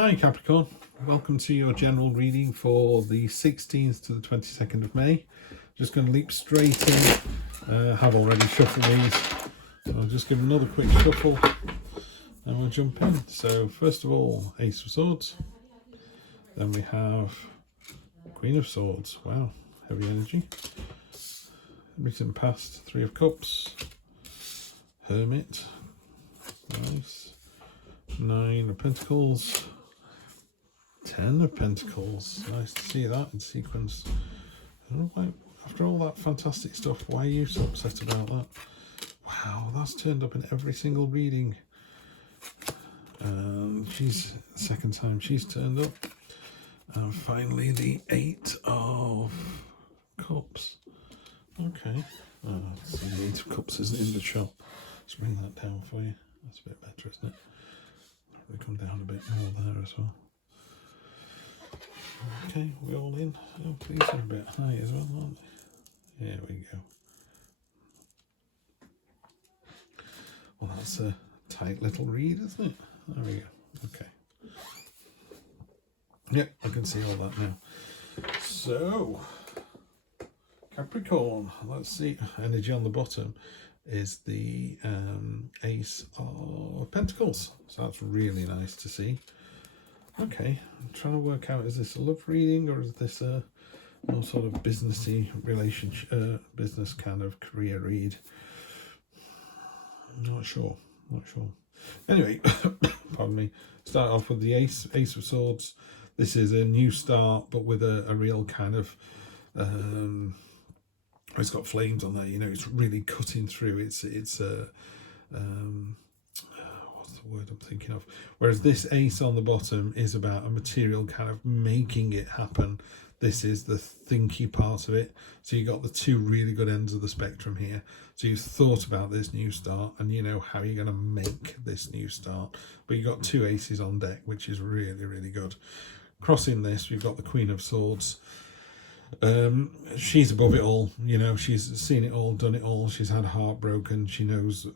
Hi Capricorn, welcome to your general reading for the 16th to the 22nd of May. Just going to leap straight in. Have already shuffled these. I'll just give another quick shuffle and we'll jump in. So first of all, Ace of Swords. Then we have Queen of Swords. Wow, heavy energy. Written past, Three of Cups. Hermit. Nice. Nine of Pentacles. 10 of Pentacles. Nice to see that in sequence. I don't know why, after all that fantastic stuff, why are you so upset about that? Wow, that's turned up in every single reading. She's second time she's turned up. And finally the Eight of Cups. Okay. The Eight of Cups is in the shop. Let's bring that down for you. That's a bit better, isn't it? Probably come down a bit more there as well. Okay, we're all in. Oh, these are a bit high as well, aren't they? There we go. Well, that's a tight little read, isn't it? There we go. Okay. Yep, I can see all that now. So, Capricorn, let's see. Energy on the bottom is the Ace of Pentacles. So that's really nice to see. Okay, I'm trying to work out, is this a love reading or is this a more sort of businessy relationship, business kind of career read? I'm not sure. Anyway, pardon me. Start off with the Ace of Swords. This is a new start, but with a real kind of, it's got flames on there. You know, it's really cutting through. It's a what's the word I'm thinking of? Whereas this Ace on the bottom is about a material kind of making it happen. This is the thinky part of it. So you got the two really good ends of the spectrum here. So you've thought about this new start and you know how you're going to make this new start. But you've got two aces on deck, which is really, really good. Crossing this, we've got the Queen of Swords. She's above it all, you know, she's seen it all, done it all. She's had a heart broken. She knows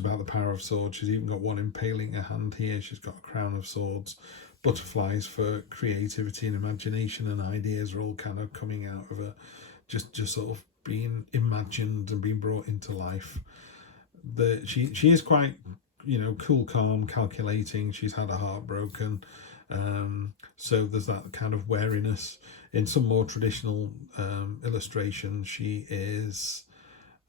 about the power of swords. She's even got one impaling her hand here. She's got a crown of swords. Butterflies for creativity and imagination, and ideas are all kind of coming out of her, just sort of being imagined and being brought into life. She is quite, you know, cool, calm, calculating. She's had a heart broken. So there's that kind of wariness. In some more traditional illustrations, she is,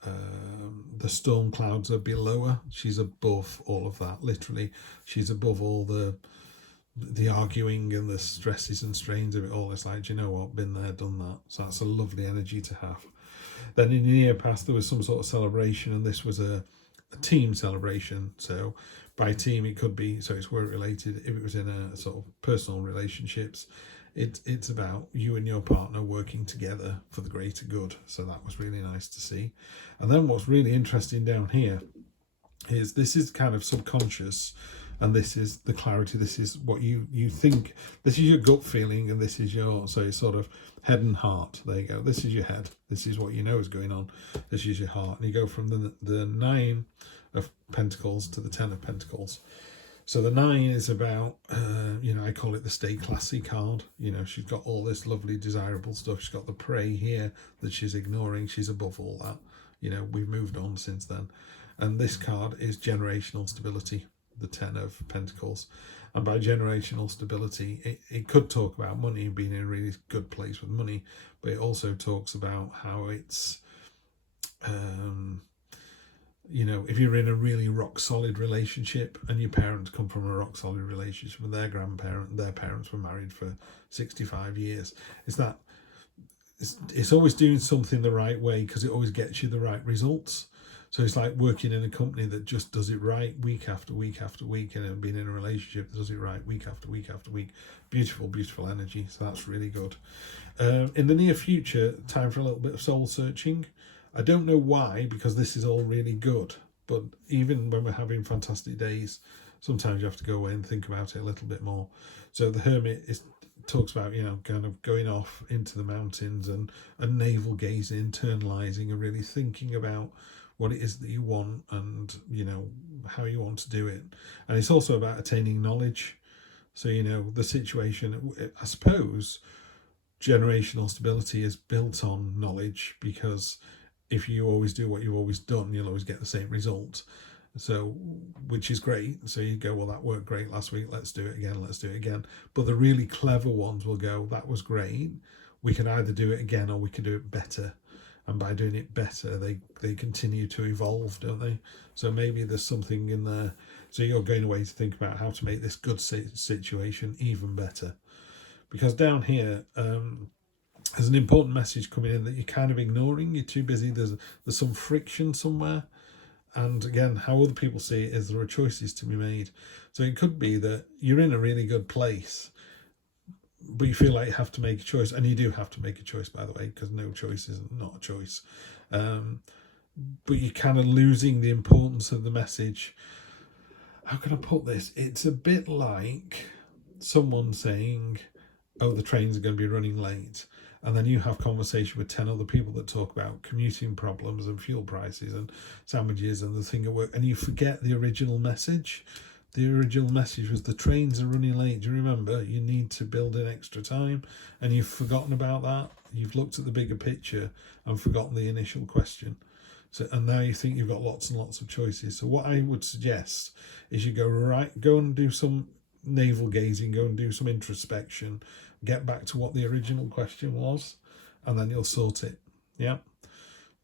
the storm clouds are below her. She's above all of that, literally. She's above all the arguing and the stresses and strains of it all. It's like, do you know what, been there, done that. So that's a lovely energy to have. Then in the year past, there was some sort of celebration, and this was a team celebration. So by team, it could be, so it's work related. If it was in a sort of personal relationships, it's about you and your partner working together for the greater good. So that was really nice to see. And then what's really interesting down here is this is kind of subconscious, and this is the clarity. This is what you think, this is your gut feeling, and this is your, so it's sort of head and heart. There you go. This is your head. This is what you know is going on. This is your heart. And you go from the Nine of Pentacles to the Ten of Pentacles. So the Nine is about, you know, I call it the stay classy card. You know, she's got all this lovely, desirable stuff. She's got the prey here that she's ignoring. She's above all that. You know, we've moved on since then. And this card is generational stability, the Ten of Pentacles. And by generational stability, it could talk about money, being in a really good place with money, but it also talks about how it's, you know, if you're in a really rock solid relationship and your parents come from a rock solid relationship and their parents were married for 65 years, it's always doing something the right way, because it always gets you the right results. So it's like working in a company that just does it right week after week after week, and being in a relationship that does it right week after week after week. Beautiful, beautiful energy. So that's really good. In the near future, time for a little bit of soul searching. I don't know why, because this is all really good. But even when we're having fantastic days, sometimes you have to go away and think about it a little bit more. So the Hermit talks about, you know, kind of going off into the mountains and navel gazing, internalizing, and really thinking about what it is that you want and, you know, how you want to do it. And it's also about attaining knowledge. So, you know, the situation, I suppose, generational stability is built on knowledge, because if you always do what you've always done, you'll always get the same result. So, which is great. So you go, well, that worked great last week. Let's do it again. Let's do it again. But the really clever ones will go, that was great. We can either do it again or we can do it better. And by doing it better, they continue to evolve, don't they? So maybe there's something in there. So you're going away to think about how to make this good situation even better. Because down here, there's an important message coming in that you're kind of ignoring. You're too busy. There's some friction somewhere. And again, how other people see it is there are choices to be made. So it could be that you're in a really good place, but you feel like you have to make a choice. And you do have to make a choice, by the way, because no choice is not a choice. But you're kind of losing the importance of the message. How can I put this? It's a bit like someone saying, oh, the trains are going to be running late. And then you have conversation with 10 other people that talk about commuting problems and fuel prices and sandwiches and the thing at work, and you forget the original message. The original message was the trains are running late. Do you remember? You need to build in extra time, and you've forgotten about that. You've looked at the bigger picture and forgotten the initial question. So, and now you think you've got lots and lots of choices. So what I would suggest is you go and do some navel gazing, go and do some introspection, get back to what the original question was, and then you'll sort it. Yeah.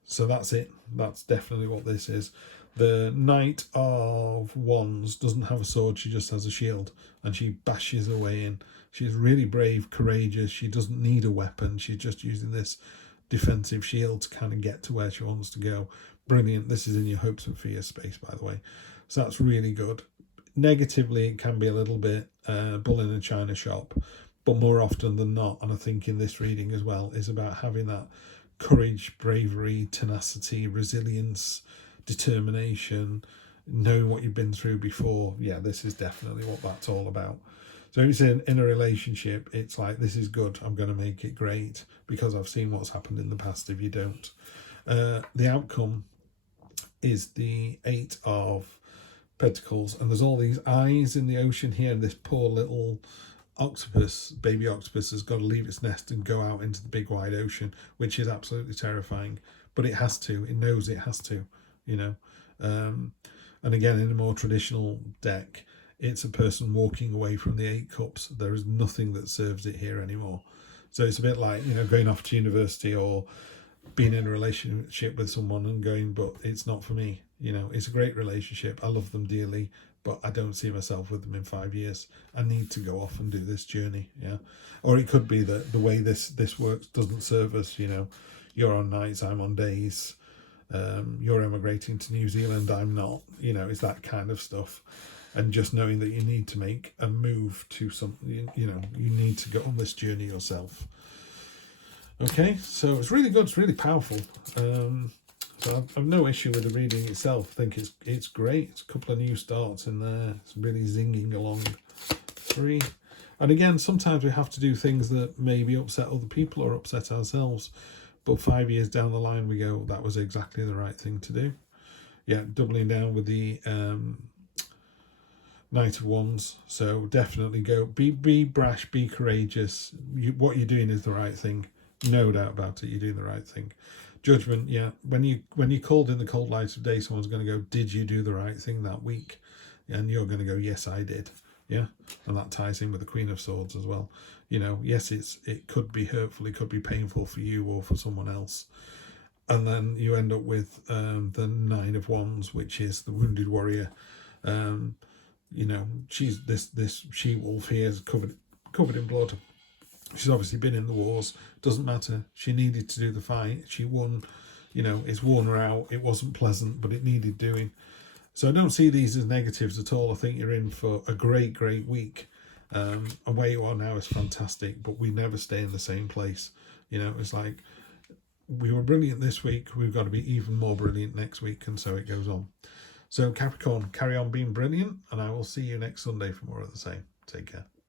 So that's it. That's definitely what this is. The Knight of Wands doesn't have a sword, she just has a shield, and she bashes her way in. She's really brave, courageous. She doesn't need a weapon. She's just using this defensive shield to kind of get to where she wants to go. Brilliant. This is in your hopes and fears space, by the way. So that's really good. Negatively, it can be a little bit bull in a china shop, but more often than not, and I think in this reading as well, is about having that courage, bravery, tenacity, resilience, determination, knowing what you've been through before. Yeah, this is definitely what that's all about. So if it's in a relationship, it's like, this is good, I'm going to make it great because I've seen what's happened in the past if you don't. The outcome is the 8 of Pentacles, and there's all these eyes in the ocean here, and this poor little octopus, baby octopus, has got to leave its nest and go out into the big wide ocean, which is absolutely terrifying, but it has to. It knows it has to, you know. And again, in a more traditional deck, it's a person walking away from the 8 cups. There is nothing that serves it here anymore. So it's a bit like, you know, going off to university or being in a relationship with someone and going, but it's not for me. You know, it's a great relationship. I love them dearly, but I don't see myself with them in 5 years. I need to go off and do this journey. Yeah. Or it could be that the way this works doesn't serve us. You know, you're on nights, I'm on days. You're emigrating to New Zealand, I'm not. You know, it's that kind of stuff. And just knowing that you need to make a move to something, you know, you need to go on this journey yourself. Okay, so it's really good, it's really powerful. So I've no issue with the reading itself. I think it's great. It's a couple of new starts in there. It's really zinging along. 3. And again, sometimes we have to do things that maybe upset other people or upset ourselves. But 5 years down the line, we go, that was exactly the right thing to do. Yeah, doubling down with the Knight of Wands. So definitely go, be brash, be courageous. What you're doing is the right thing. No doubt about it, you're doing the right thing. Judgment, yeah. When you called in the cold light of day, someone's going to go, did you do the right thing that week? And you're going to go, yes, I did. Yeah. And that ties in with the Queen of Swords as well. You know, yes, it could be hurtful, it could be painful for you or for someone else. And then you end up with the 9 of Wands, which is the wounded warrior. You know, she's this she-wolf here is covered in blood. She's obviously been in the wars. Doesn't matter. She needed to do the fight. She won. You know, it's worn her out. It wasn't pleasant, but it needed doing. So I don't see these as negatives at all. I think you're in for a great week. And where you are now is fantastic, but we never stay in the same place. You know, it's like we were brilliant this week. We've got to be even more brilliant next week, and so it goes on. So Capricorn, carry on being brilliant, and I will see you next Sunday for more of the same. Take care.